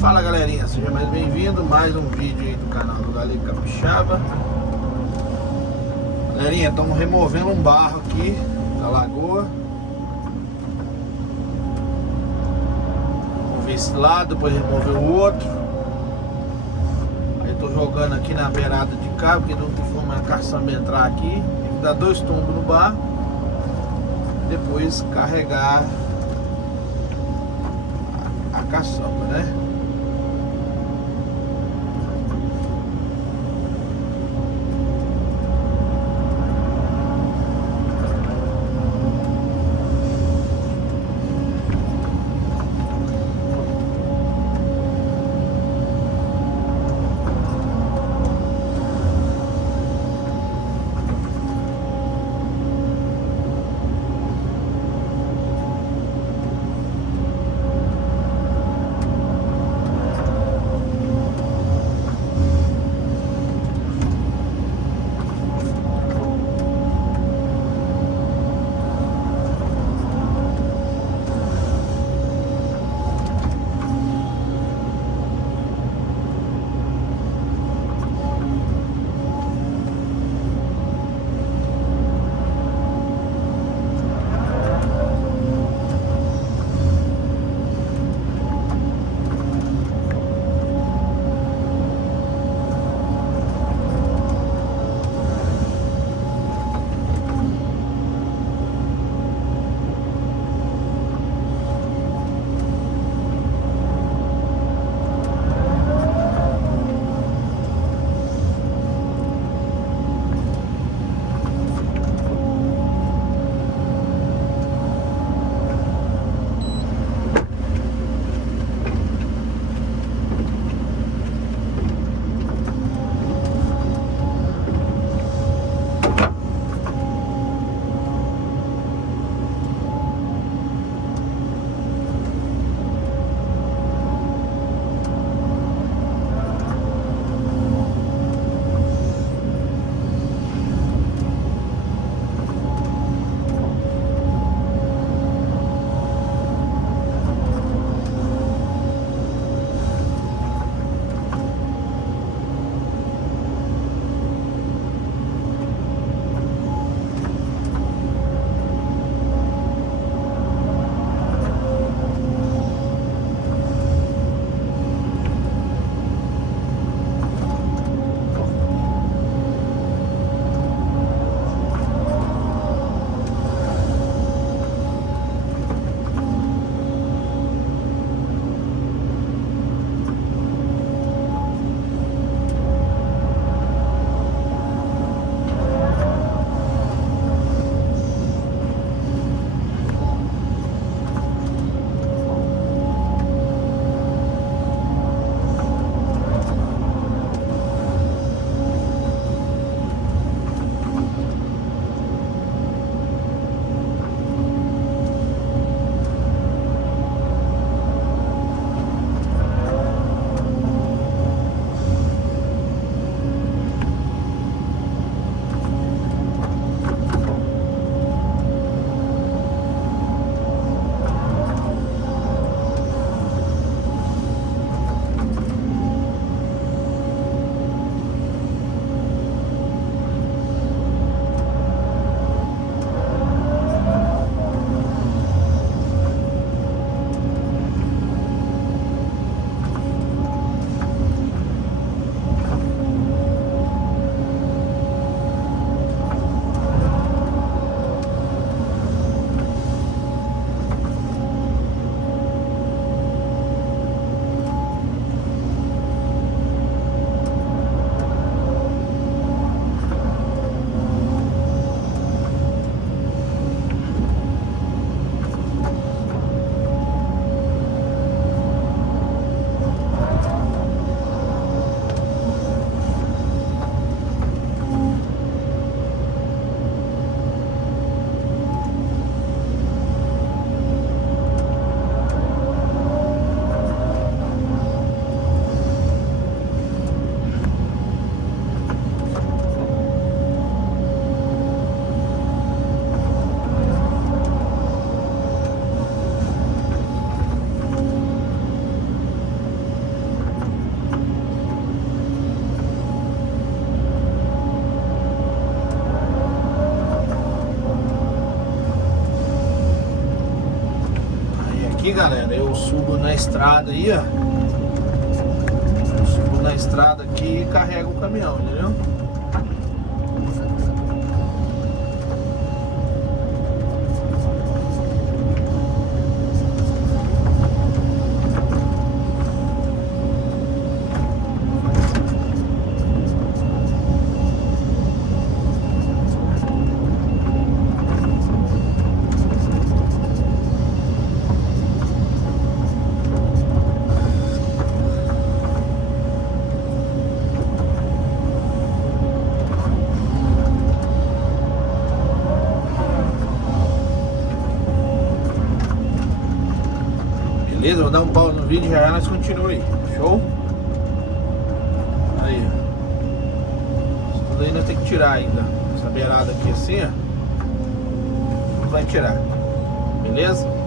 Fala galerinha, seja mais bem-vindo, mais um vídeo aí do canal do Galego Capixaba. Galerinha, estamos removendo um barro aqui da lagoa. Vamos ver esse lado, depois remover o outro. Aí tô jogando aqui na beirada de cá, porque não tem como a caçamba entrar aqui. Tem que dar 2 tombos no barro, depois carregar a caçamba, né? eu subo na estrada aí, ó. Eu subo na estrada aqui e carrego o caminhão, entendeu? Beleza, vou dar um pause no vídeo e já nós continuamos aí. Show? Aí, ó. Isso tudo aí nós temos que tirar ainda. Essa beirada aqui assim, ó. Não vai tirar. Beleza?